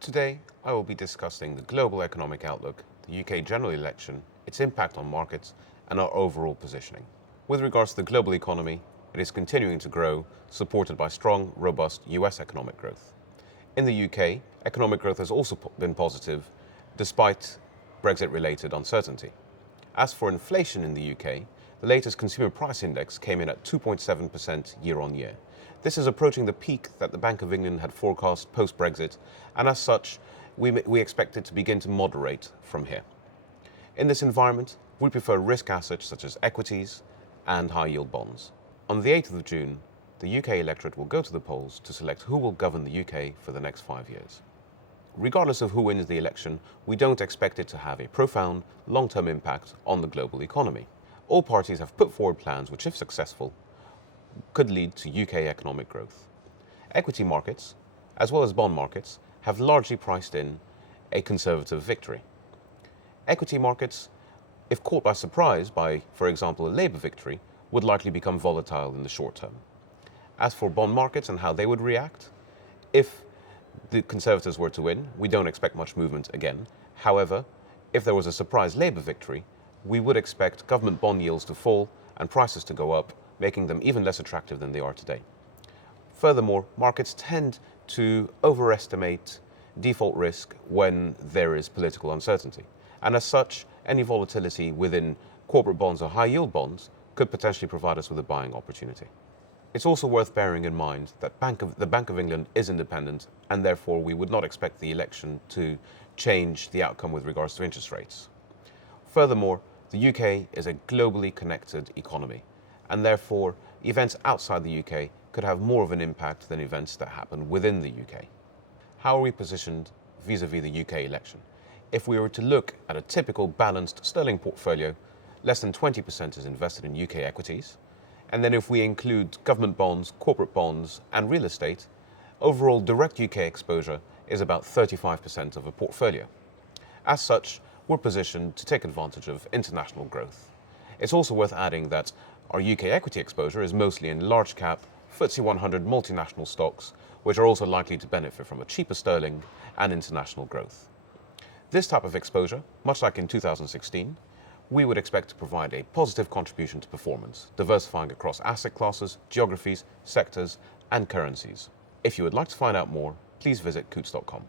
Today, I will be discussing the global economic outlook, the UK general election, its impact on markets, and our overall positioning. With regards to the global economy, it is continuing to grow, supported by strong, robust US economic growth. In the UK, economic growth has also been positive, despite Brexit-related uncertainty. As for inflation in the UK, the latest consumer price index came in at 2.7% year-on-year. This is approaching the peak that the Bank of England had forecast post-Brexit, and as such, we expect it to begin to moderate from here. In this environment, we prefer risk assets such as equities and high-yield bonds. On the 8th of June, the UK electorate will go to the polls to select who will govern the UK for the next 5 years. Regardless of who wins the election, we don't expect it to have a profound, long-term impact on the global economy. All parties have put forward plans which, if successful, could lead to UK economic growth. Equity markets, as well as bond markets, have largely priced in a Conservative victory. Equity markets, if caught by surprise by, for example, a Labour victory, would likely become volatile in the short term. As for bond markets and how they would react, if the Conservatives were to win, we don't expect much movement again. However, if there was a surprise Labour victory, we would expect government bond yields to fall and prices to go up, making them even less attractive than they are today. Furthermore, markets tend to overestimate default risk when there is political uncertainty. And as such, any volatility within corporate bonds or high-yield bonds could potentially provide us with a buying opportunity. It's also worth bearing in mind that the Bank of England is independent, and therefore we would not expect the election to change the outcome with regards to interest rates. Furthermore, the UK is a globally connected economy, and therefore events outside the UK could have more of an impact than events that happen within the UK. How are we positioned vis-à-vis the UK election? If we were to look at a typical balanced sterling portfolio, less than 20% is invested in UK equities. And then if we include government bonds, corporate bonds, and real estate, overall direct UK exposure is about 35% of a portfolio. As such, we're positioned to take advantage of international growth. It's also worth adding that our UK equity exposure is mostly in large cap, FTSE 100 multinational stocks, which are also likely to benefit from a cheaper sterling and international growth. This type of exposure, much like in 2016, we would expect to provide a positive contribution to performance, diversifying across asset classes, geographies, sectors, and currencies. If you would like to find out more, please visit Coutts.com.